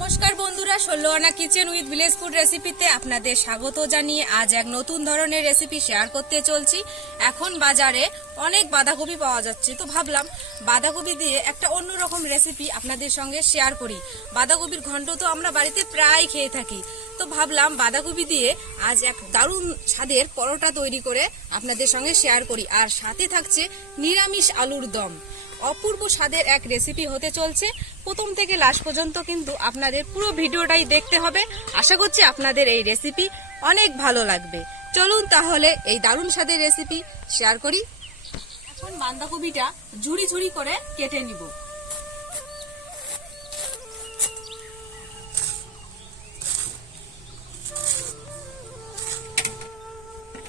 নমস্কার বন্ধুরা ষোলো আনা কিচেন উইথ ভিলেজ ফুড রেসিপিতে আপনাদের স্বাগত জানিয়ে আজ এক নতুন ধরনের রেসিপি শেয়ার করতে চলছি। এখন বাজারে অনেক বাঁধাকপি পাওয়া যাচ্ছে, তো ভাবলাম বাঁধাকপি দিয়ে একটা অন্যরকম রেসিপি আপনাদের সঙ্গে শেয়ার করি। বাঁধাকপির ঘন্ট তো আমরা বাড়িতে প্রায় খেয়ে থাকি, তো ভাবলাম বাঁধাকপি দিয়ে আজ এক দারুণ স্বাদের পরোটা তৈরি করে আপনাদের সঙ্গে শেয়ার করি। আর সাথে থাকছে নিরামিষ আলুর দম। অপূর্ব স্বাদের এক রেসিপি হতে চলছে। প্রথম থেকে লাস্ট পর্যন্ত কিন্তু আপনাদের পুরো ভিডিওটাই দেখতে হবে। আশা করছি আপনাদের এই রেসিপি অনেক ভালো লাগবে। চলুন তাহলে এই দারুণ স্বাদের রেসিপি শেয়ার করি। এখন বাঁধাকপিটা ঝুড়ি ঝুড়ি করে কেটে নিব।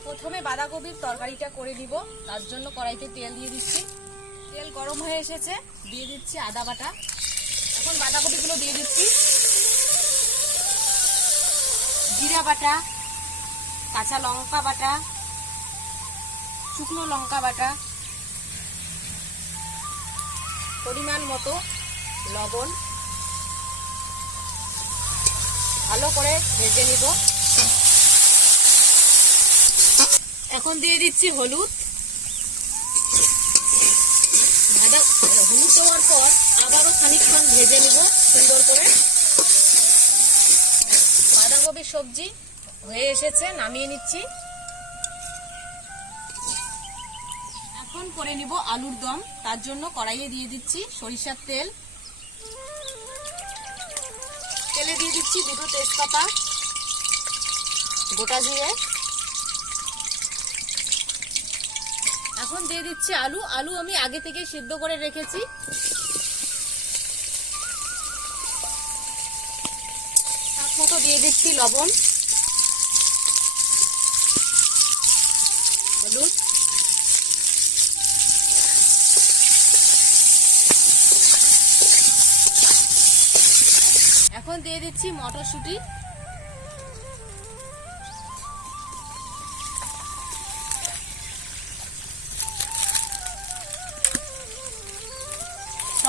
প্রথমে বাঁধাকপির তরকারিটা করে নিব। তার জন্য কড়াইতে তেল দিয়ে দিচ্ছি। তেল গরম হয়ে এসেছে। দিয়ে দিচ্ছি আদা বাটা। এখন বাঁধাকপিগুলো দিয়ে দিচ্ছি। জিরা বাটা, কাঁচা লঙ্কা বাটা, শুকনো লঙ্কা বাটা, পরিমাণ মতো লবণ। ভালো করে ভেজে নিব। এখন দিয়ে দিচ্ছি হলুদ। ভাজা হলুদ দেওয়ার পর আবারও খানিকক্ষণ ভেজে নিব সুন্দর করে। বাঁধাকপির সবজি হয়ে এসেছে, নামিয়ে নিচ্ছি। এখন করে নিব আলুর দম, তার জন্য কড়াইয়ে দিয়ে দিচ্ছি সরিষার তেল। তেলে দিয়ে দিচ্ছি দুটো তেজপাতা, গোটা জিরে। এখন দিয়ে দিচ্ছি আলু। আলু আমি আগে থেকে সিদ্ধ করে রেখেছি। মতো দিয়ে দিচ্ছি লবণ। হলুদ। এখন দিয়ে দিচ্ছি মটরশুঁটি।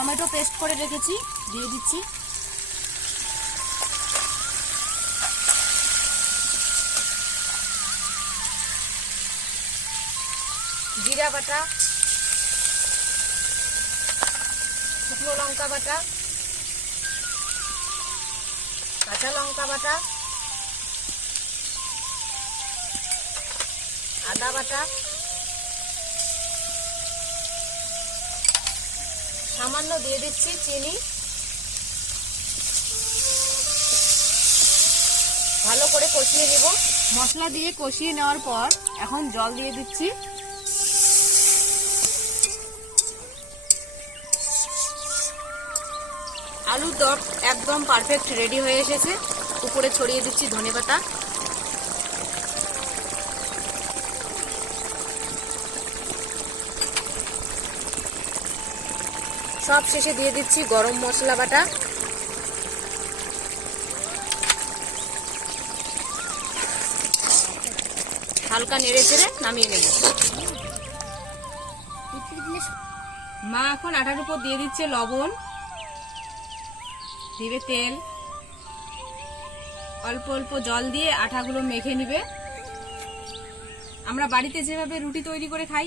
টমেটো পেস্ট করে রেখেছি, দিয়ে দিচ্ছি। জিরা বাটা, শুকনো লঙ্কা বাটা, কাঁচা লঙ্কা বাটা, আদা বাটা সামান্য দিয়ে দিচ্ছি চিনি। ভালো করে কষিয়ে নিব। মশলা দিয়ে কষিয়ে নেওয়ার পর এখন জল দিয়ে দিচ্ছি। আলুর দম একদম পারফেক্ট রেডি হয়ে এসেছে। উপরে ছড়িয়ে দিচ্ছি ধনেপাতা। সব শেষে দিয়ে দিচ্ছি গরম মশলা বাটা। হালকা নেড়ে চেড়ে নামিয়ে নেব। মা এখন আটার উপর দিয়ে দিচ্ছে লবণ, দিবে তেল। অল্প অল্প জল দিয়ে আটাগুলো মেখে নিবে। আমরা বাড়িতে যেভাবে রুটি তৈরি করে খাই,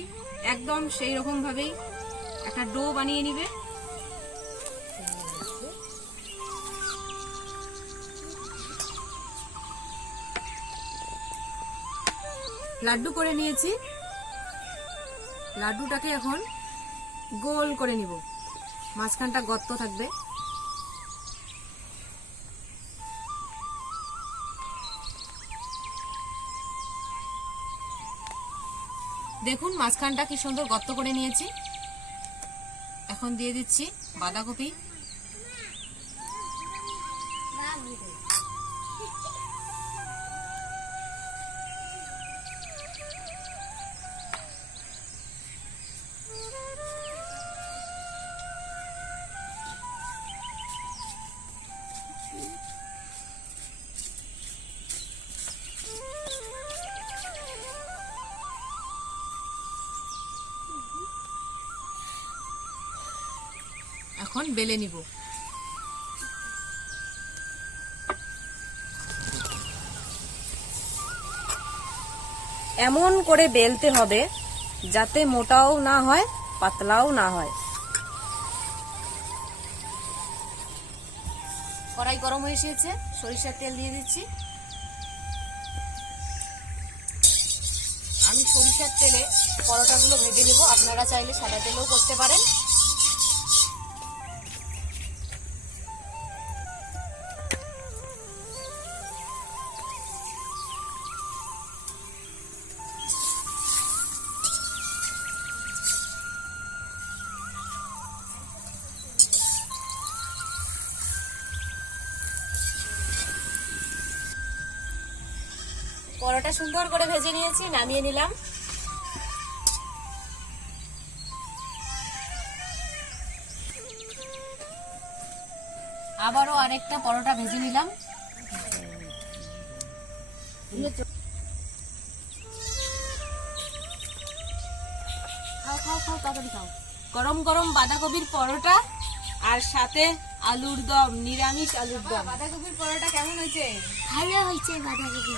একদম সেই রকম ভাবেই একটা ডো বানিয়ে নিবে। লাড্ডু করে নিয়েছি। লাড্ডুটাকে এখন গোল করে নিব। মাঝখানটা গর্ত থাকবে। দেখুন মাঝখানটা কি সুন্দর গর্ত করে নিয়েছি। এখন দিয়ে দিচ্ছি বাঁধাকপি। এখন বেলে নিব। এমন করে বেলতে হবে যাতে মোটাও না হয় পাতলাও না হয়। কড়াই গরম হয়ে এসেছে সরিষার তেল দিয়ে দিচ্ছি। আমি সরিষার তেলে পরোটাগুলো ভেজে নেব আপনারা চাইলে সাদা তেলেও করতে পারেন। পরোটা সুন্দর করে ভেজে নিয়েছি নামিয়ে নিলাম। আবারও আরেকটা পরোটা ভেজে নিলাম। খাও খাও খাও তাড়াতাড়ি খাও। গরম গরম বাঁধাকপির পরোটা আর সাথে আলুর দম নিরামিষ আলুর দম। বাঁধাকপির পরোটা কেমন হয়েছে? ভালো হয়েছে বাঁধাকপি।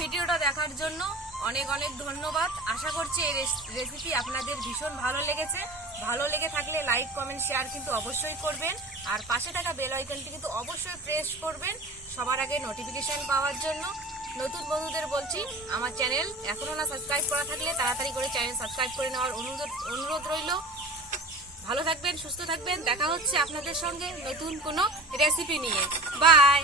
ভিডিওটা দেখার জন্য অনেক অনেক ধন্যবাদ। আশা করছি এই রেসিপি আপনাদের ভীষণ ভালো লেগেছে। ভালো লেগে থাকলে লাইক কমেন্ট শেয়ার কিন্তু অবশ্যই করবেন। আর পাশে থাকা বেল আইকনটি কিন্তু অবশ্যই প্রেস করবেন সবার আগে নোটিফিকেশন পাওয়ার জন্য। নতুন বন্ধুদের বলছি, আমার চ্যানেল এখনও না সাবস্ক্রাইব করা থাকলে তাড়াতাড়ি করে চ্যানেল সাবস্ক্রাইব করে নেওয়ার অনুরোধ অনুরোধ রইল। ভালো থাকবেন, সুস্থ থাকবেন। দেখা হচ্ছে আপনাদের সঙ্গে নতুন কোনো রেসিপি নিয়ে। বাই